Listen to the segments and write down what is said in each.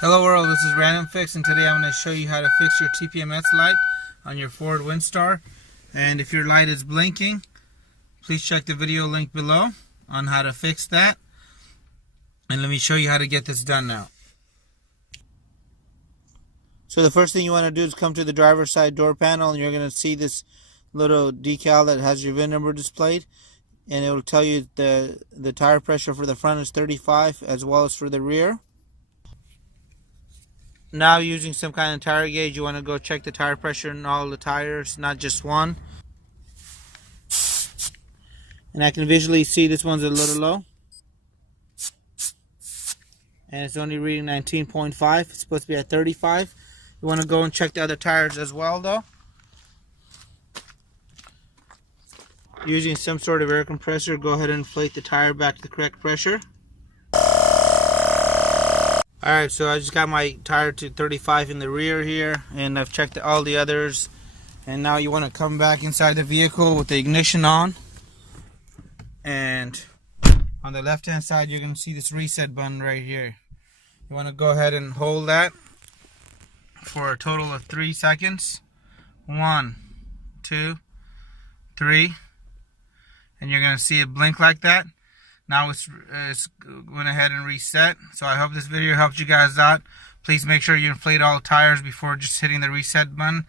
Hello world, this is RandomFIX, and today I'm going to show you how to fix your TPMS light on your Ford Windstar. And if your light is blinking, please check the video link below on how to fix that. And let me show you how to get this done now. So the first thing you want to do is come to the driver's side door panel, and you're going to see this little decal that has your VIN number displayed. And it will tell you the tire pressure for the front is 35 as well as for the rear. Now, using some kind of tire gauge, you want to go check the tire pressure in all the tires, not just one. And I can visually see this one's a little low. And it's only reading 19.5. It's supposed to be at 35. You want to go and check the other tires as well, though. Using some sort of air compressor, go ahead and inflate the tire back to the correct pressure. Alright, so I just got my tire to 35 in the rear here, and I've checked all the others. And now you want to come back inside the vehicle with the ignition on. And on the left hand side, you're going to see this reset button right here. You want to go ahead and hold that for a total of 3 seconds. 1, 2, 3. And you're going to see it blink like that. Now it's went ahead and reset. So I hope this video helped you guys out. Please make sure you inflate all the tires before just hitting the reset button,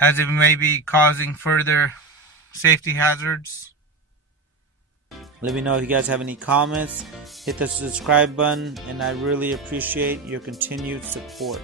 as it may be causing further safety hazards. Let me know if you guys have any comments. Hit the subscribe button, and I really appreciate your continued support.